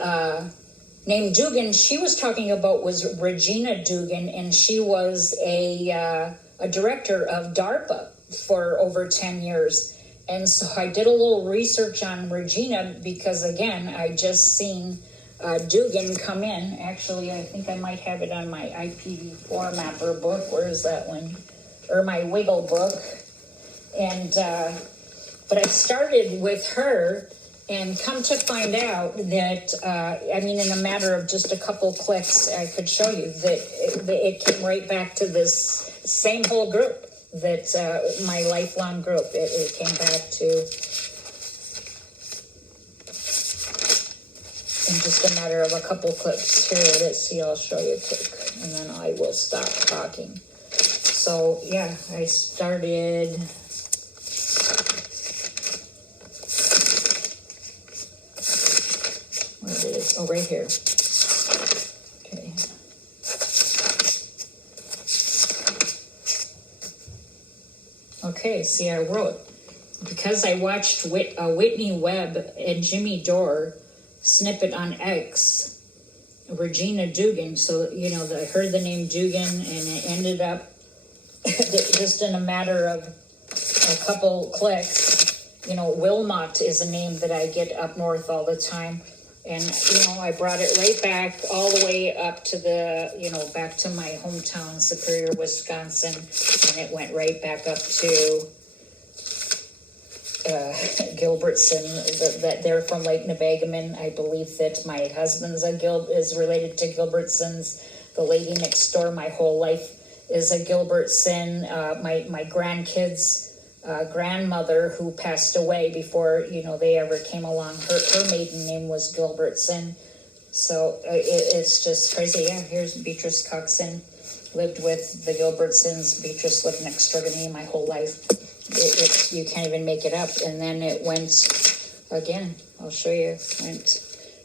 name Dugan she was talking about was Regina Dugan, and she was a director of DARPA for over 10 years. And so I did a little research on Regina because, again, I just seen Dugan come in. Actually, I think I might have it on my IPV4MAPPER book. Where is that one? Or my Wiggle book. And but I started with her, and come to find out that, I mean, in a matter of just a couple clicks, I could show you that it came right back to this same whole group, that my lifelong group, it came back to in just a matter of a couple clicks. Here it is. See, I'll show you quick, and then I will stop talking. So, yeah, I started... Oh, right here. Okay. Okay, see, I wrote, because I watched Whitney Webb and Jimmy Dore snippet on X, Regina Dugan, so, you know, I heard the name Dugan, and it ended up just in a matter of a couple clicks. You know, Wilmot is a name that I get up north all the time. And, you know, I brought it right back all the way up to the, you know, back to my hometown, Superior, Wisconsin. And it went right back up to Gilbertson, that they're from Lake Nebagamon. I believe that my husband's is related to Gilbertsons. The lady next door my whole life is a Gilbertson. My grandkids' grandmother, who passed away before, you know, they ever came along, her maiden name was Gilbertson. So it's just crazy. Yeah, here's Beatrice Coxon, lived with the Gilbertsons. Beatrice lived next door to me my whole life. You can't even make it up. And then it went, again, I'll show you, went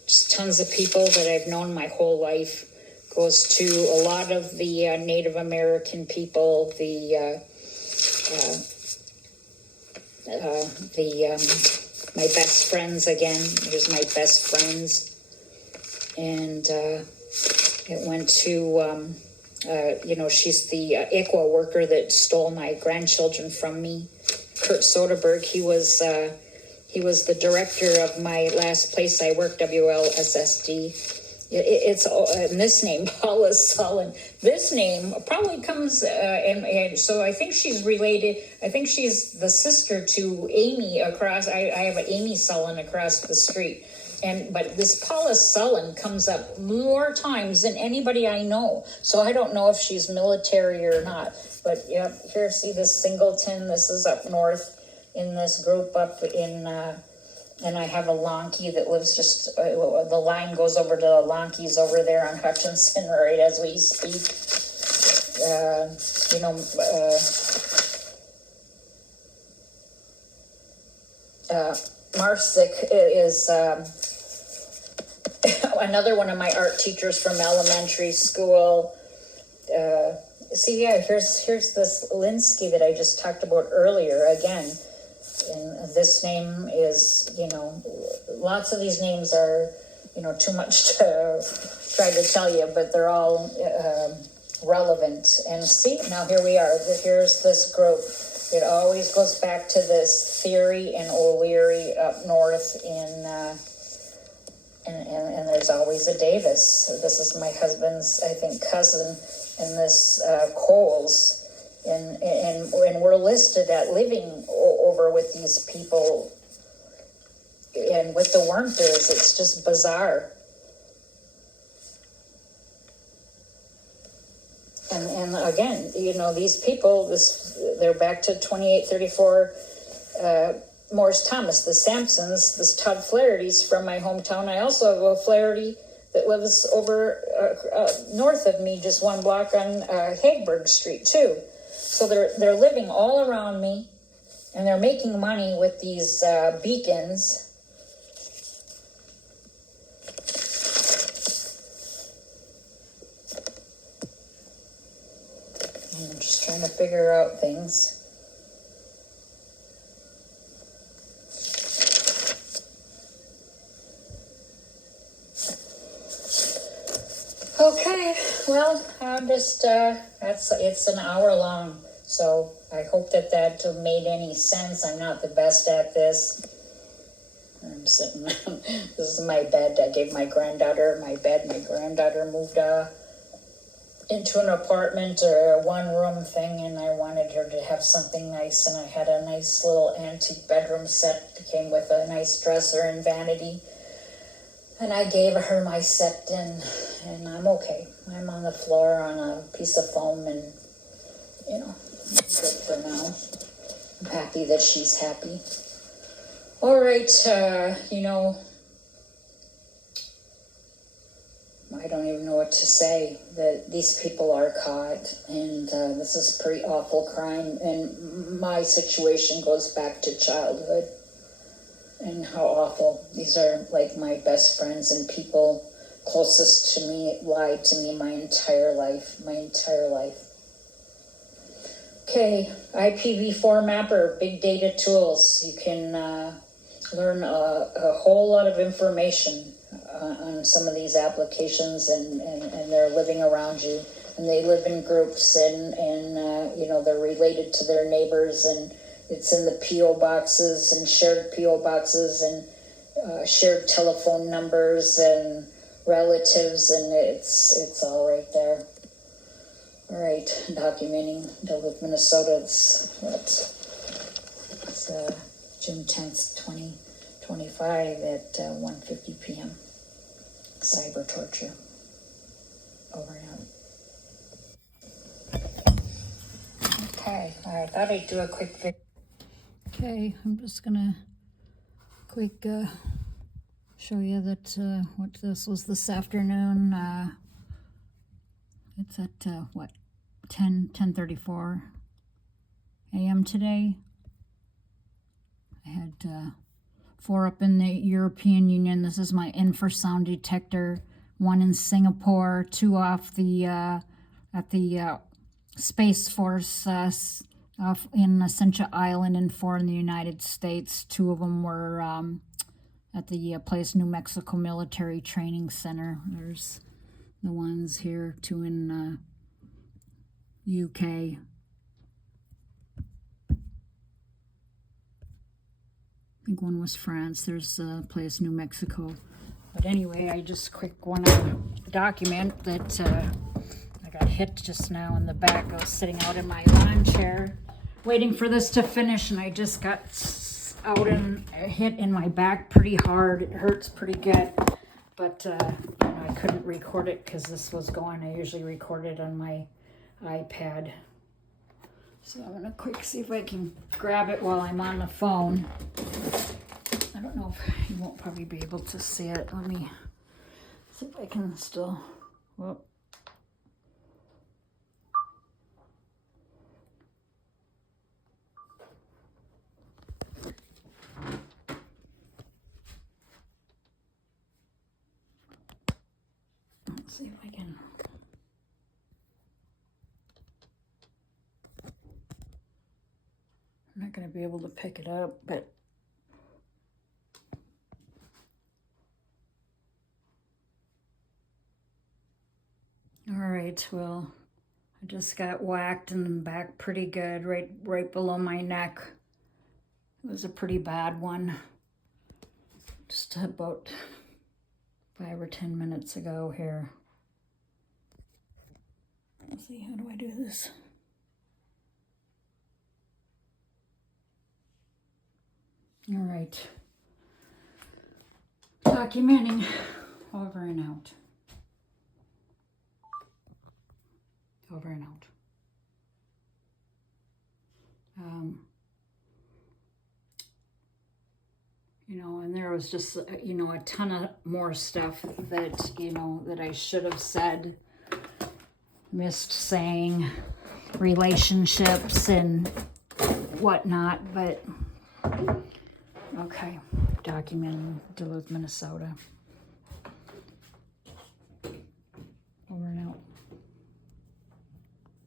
just tons of people that I've known my whole life. Goes to a lot of the Native American people, my best friends. Again, here's my best friends. And it went to, you know, she's the ICWA worker that stole my grandchildren from me. Kurt Soderberg, he was the director of my last place I worked, WLSSD. It's and this name, Paula Sullen. This name probably comes, and so I think she's related. I think she's the sister to Amy across. I have an Amy Sullen across the street, but this Paula Sullen comes up more times than anybody I know. So I don't know if she's military or not. But yeah, here, see this Singleton. This is up north in this group up in. And I have a Lonkie that lives just, the line goes over to the Lonkies over there on Hutchinson right as we speak. You know, Marsick is another one of my art teachers from elementary school. See, yeah, here's this Linsky that I just talked about earlier again. And this name is, you know, lots of these names are, you know, too much to try to tell you, but they're all relevant. And see, now here we are. Here's this group. It always goes back to this Theory and O'Leary up north and there's always a Davis. This is my husband's, I think, cousin, and this Coles. And we're listed at living over with these people, and with the Wernthers, it's just bizarre. And again, you know, these people, they're back to 2834 Morris Thomas, the Sampsons, this Todd Flaherty's from my hometown. I also have a Flaherty that lives over north of me, just one block on Hagberg Street too. So they're living all around me, and they're making money with these beacons. And I'm just trying to figure out things. Okay, well, I'm just, it's an hour long, so I hope that made any sense. I'm not the best at this. I'm sitting, this is my bed. I gave my granddaughter my bed. My granddaughter moved into an apartment or a one-room thing, and I wanted her to have something nice, and I had a nice little antique bedroom set that came with a nice dresser and vanity. And I gave her my set, and I'm okay. I'm on the floor on a piece of foam, and, you know, good for now. I'm happy that she's happy. All right, you know, I don't even know what to say. That these people are caught, and this is a pretty awful crime. And my situation goes back to childhood. And how awful. These are like my best friends and people closest to me lied to me my entire life. Okay, IPV4MAPPER, big data tools. You can learn a whole lot of information on some of these applications, and they're living around you. And they live in groups, and you know, they're related to their neighbors, and it's in the P.O. boxes and shared P.O. boxes and shared telephone numbers and relatives, and it's all right there. All right, documenting Duluth, Minnesota. It's June 10th, 2025 at 1:50 p.m. Cyber torture. Over and out. Okay, I thought I'd do a quick video. Okay, I'm just gonna quick show you that what this was this afternoon. It's at what, 10:34 a.m. today. I had 4 up in the European Union. This is my infrasound detector. 1 in Singapore, 2 off the at the Space Force off in Ascension Island, and 4 in the United States. 2 of them were at the Place New Mexico Military Training Center. There's the ones here, 2 in UK. I think 1 was France. There's Place New Mexico. But anyway, I just quick want to document that I got hit just now in the back. I was sitting out in my lawn chair waiting for this to finish, and I just got out and hit in my back pretty hard. It hurts pretty good, but you know, I couldn't record it because this was going. I usually record it on my iPad. So I'm gonna quick see if I can grab it while I'm on the phone. I don't know if you won't probably be able to see it. Let me see if I can still, whoop. Let's see if I can. I'm not going to be able to pick it up, but all right, well, I just got whacked in the back pretty good, right below my neck. It was a pretty bad one. Just about 5 or 10 minutes ago here. Let's see, how do I do this? All right. Documenting. Over and out. Over and out. You know, and there was just, you know, a ton of more stuff that, you know, that I should have said, missed saying, relationships and whatnot, but okay, document Duluth, Minnesota.